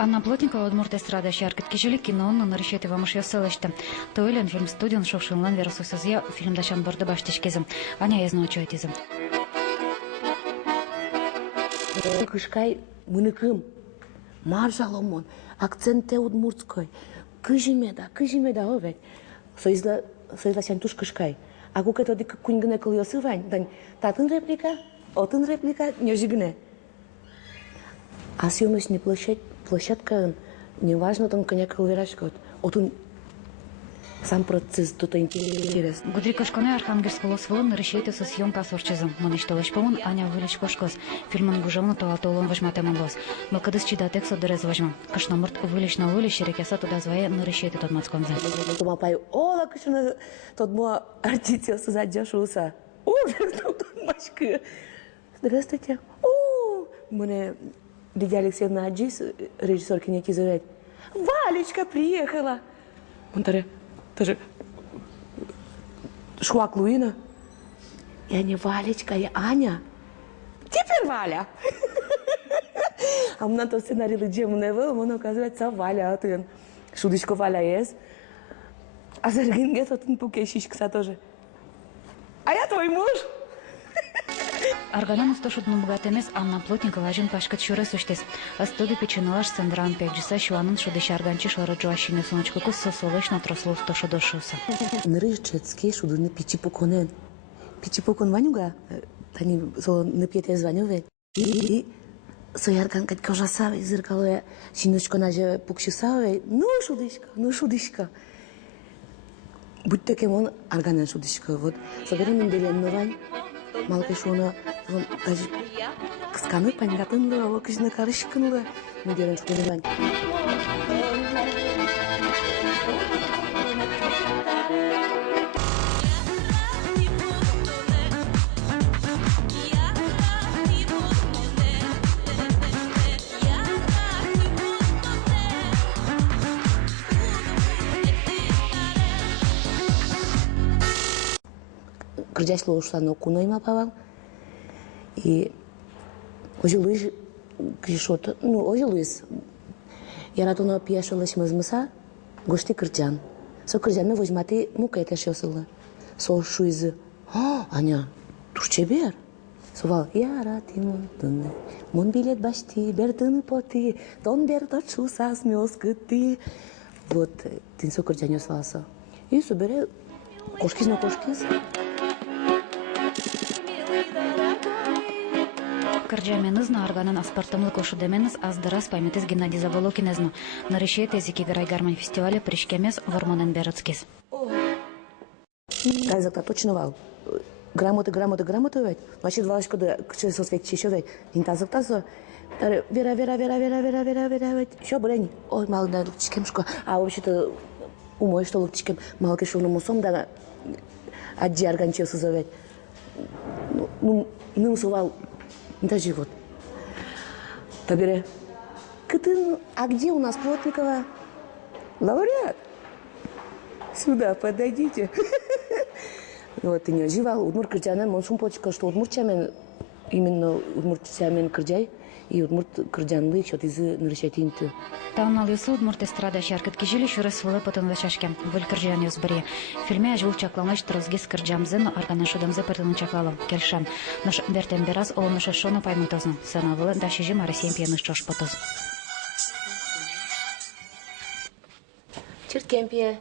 Анна Плотникова Удмурт эстрада шаркет кижели киноны нарышеты вамыш ясалышты. Тойлен фильм студион шовшынлан верасусызя фильмдашан борды баштышкезім. Аня езно очойтезім. Кышкай мыныкым, маржаломон, акценте удмуртской. Кыжимеда, овет. Соизла сян туш кышкай. А кука тоди куньгне кыльосы вань, дань татын реплика, отын реплика, нёжигне. А съемочная площадка, неважно, там коня кылверашка, отын сам процесс тут интересный. Гудри кошконе Архангельского свон нарышеты со съемка сорчезом. Моништолыш помон, Аня вылечь кошкос. Фильман гужавна толатолон возьматем лос. Мелкадыс чида текст одерез возьмем. Кашноморт вылечь на вылечь, рекеса туда звая нарышеты тот мацкомзе. Томапай, ола кашна тот мо артитил сузадёшуса. Ужас, тут мачка. Здравствуйте. О, мне Лидия Алексеевна Аджис, режиссер кинетизовать. Валечка приехала. Монтаре, тоже Шуак Луина. Я не Валечка, я Аня. Теперь Валя. А у нас сценарий Лидия он оказывается Валя. А ты шудочка Валя есть. А за регенге тот пукещичка тоже. А я твой муж. Арганан устошут нумгатемес Анна Плотникова ажин пашкат шуре суштес. Астуди печенылаш Сандран пекджиса шуанын шудыш арганчи шорожуашины соночку кус сосолыш на трослу устошу дошуса. Нрычецкий шудыны пичипуконен. Пичипукон ванюга, тани со напьете званюве. И соярган кать кожасаве зеркалуя шиночко наже пукшисаве. Ну шудышка. Будь таким он арганен шудышка. Вот соберем делен новань. Малка шуна даже сканы панятын да, о кыжны карышкын да. Мы делаем школевань. Кырджашлы ушла на куно има павал. И ожилуиш кишот, ожилуис. Я ратуна пияшолась мызмыса, гошти кырджан. Со кырджанны возьматы мука это шосыла. Со шуизы. Аня, турче бер. Совал, я ратимон тунны. Мон билет башти, бердыны поты, тон бер тот шуса смёскыты. Вот, тин со кырджан свался. И собере кошкиз на кошкиз. Кырджаменыз на арганан аспартамлы кошу деменыз аздарас памятыз Геннадий Заволокинезну. Нарышеты языки верай гармань фестиваля пришкемез Вормонен Бероцкис. Казак точно вал. Грамоты ведь. Значит, валочку да кче сосвет еще ведь. Интазок тазо. Вера. Что брень? Ой, мало да лучикемшко. А вообще-то умой что лучикем малки шуну мусом да аджи арганчил созовет. Ну сувал. Даже вот. Табере. А где у нас Плотникова? Лауреат. Сюда подойдите. Вот ты не оживал. Удмурт кырджанен, он сумпочка, что удмуртчамен, именно удмуртчамен кырджай, и удмурт кырджанлы, что ты нарушать инту. Там алысы удмурт эстрада шаркет кижили шуры свылы потон вешашке. Выль кырджан юзбари. В фильме ажул чакланыш трозгис кырджамзе, но аргана шудамзе партын чаклалом. Кельшан. Наш бертен бераз ол наша шону паймутозну. Сана вылы даши жим арасием пьяныш чош потоз. Черт кемпе.